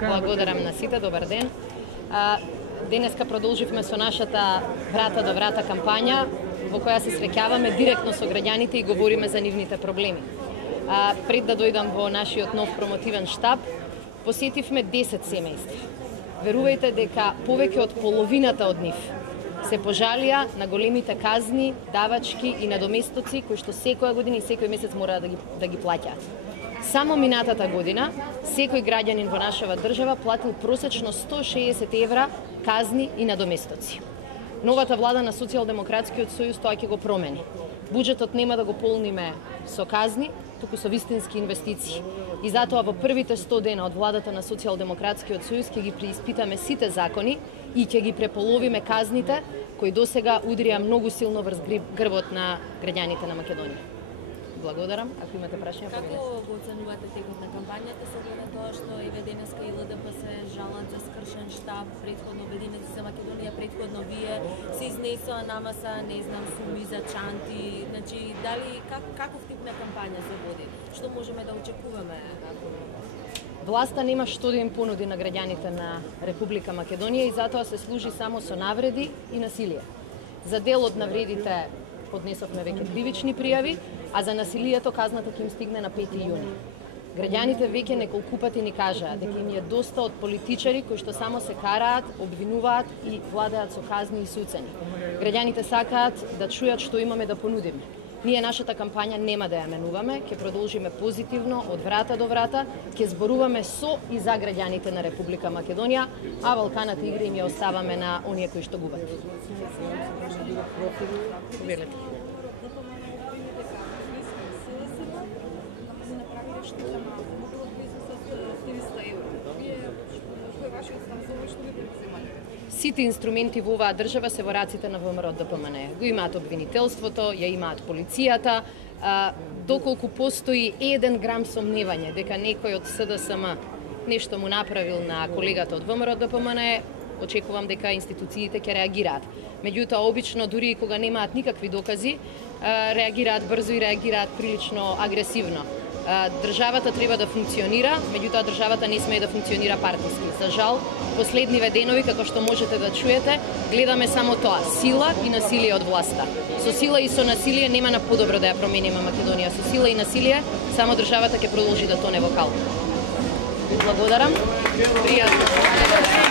Благодарам на сите, добар ден. Денеска продолживме со нашата врата до врата кампања во која се среќаваме директно со граѓаните и говориме за нивните проблеми. Пред да дојдам во нашиот нов промотивен штаб, посетивме 10 семејства. Верувајте дека повеќе од половината од нив се пожалија на големите казни, давачки и надоместоци кои што секоја година и секој месец мора да ги плаќаат. Само минатата година секој граѓанин во нашава држава платил просечно 160 евра казни и надоместоци. Новата влада на Социјалдемократскиот сојуз тоа ќе го промени. Буџетот нема да го полниме со казни, туку со вистински инвестиции. И затоа во првите 100 дена од владата на Социјалдемократскиот сојуз ќе ги преиспитаме сите закони и ќе ги преполовиме казните кои досега удрија многу силно врз грбот на граѓаните на Македонија. Благодарам. Ако имате прашања, како го оценувате текот на кампањата со оглед на тоа што еве денеска и ЛДП се жалат за скршен штаб, претходно Обединети за Македонија, претходно вие се изнесоа намаса, не знам, суми за чанти, значи дали каков тип на кампања се води? Што можеме да очекуваме? Власта нема што да им понуди на граѓаните на Република Македонија и затоа се служи само со навреди и насилие. За дел од навредите поднесовме веќе кривични пријави, а за насилието казната ќе им стигне на 5 јуни. Граѓаните веќе неколку пати ни кажаа дека им е доста од политичари кои што само се караат, обвинуваат и владеат со казни и суцени. Граѓаните сакаат да чујат што имаме да понудиме. Ние нашата кампања нема да ја менуваме, ќе продолжиме позитивно од врата до врата, ќе зборуваме со и за граѓаните на Република Македонија, а Балканата игра им ја оставаме на оние кои што губат. Сите инструменти во оваа држава се во раците на ВМРО-ДПМНЕ. Го имаат обвинителството, ја имаат полицијата, доколку постои 1 грам сомневање дека некој од СДСМ нешто му направил на колегата од ВМРО-ДПМНЕ, очекувам дека институциите ќе реагираат. Меѓутоа, обично, дури и кога немаат никакви докази, реагираат брзо и реагираат прилично агресивно. Државата треба да функционира, меѓутоа државата не смее да функционира партиски. За жал, последниве денови, како што можете да чуете, гледаме само тоа, сила и насилие од власта. Со сила и со насилие нема на подобро да ја промениме Македонија. Со сила и насилие само државата ќе продолжи да тоне во кал. Благодарам. Пријатно.